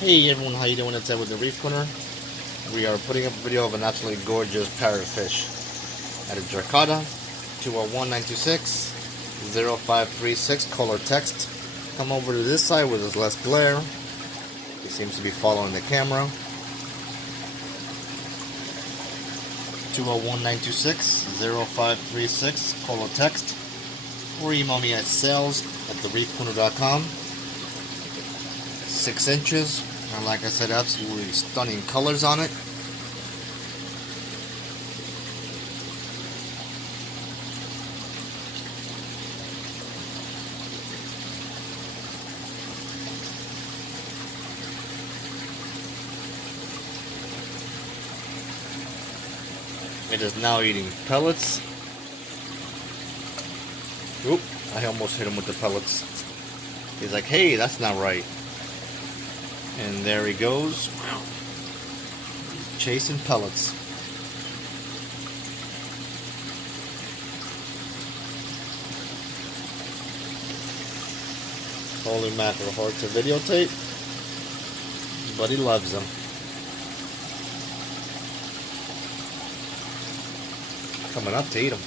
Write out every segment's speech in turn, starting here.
Hey everyone, how you doing? It's Ed with the Reef Corner. We are putting up a video of an absolutely gorgeous parrotfish out of Jakarta, 201-926-0536, color text. Come over to this side where there's less glare. He seems to be following the camera. 201-926-0536, color text. Or email me at sales@thereefcorner.com. 6 inches, and like I said, absolutely stunning colors on it. It is now eating pellets. Oop, I almost hit him with the pellets. He's like, hey, that's not right. And there he goes, chasing pellets. Holy mackerel, hard to videotape, but he loves them. Coming up to eat them.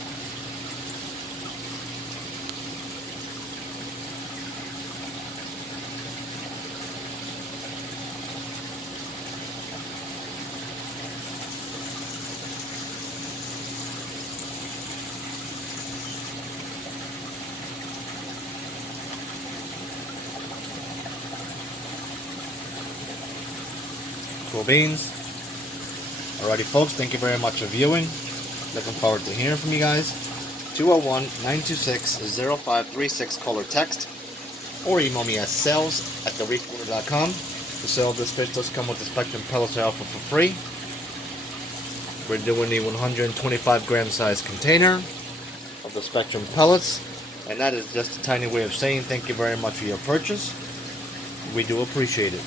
Cool beans. Alrighty folks, thank you very much for viewing. Looking forward to hearing from you guys. 201-926-0536, color text. Or email me at sales@thereefcorner.com. The sale of this fish does come with the Spectrum pellets I offer for free. We're doing the 125 gram size container of the Spectrum pellets. And that is just a tiny way of saying thank you very much for your purchase. We do appreciate it.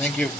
Thank you.